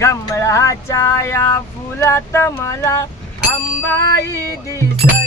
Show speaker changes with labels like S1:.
S1: कमळाच्या या फुलात मला अंबाई दिस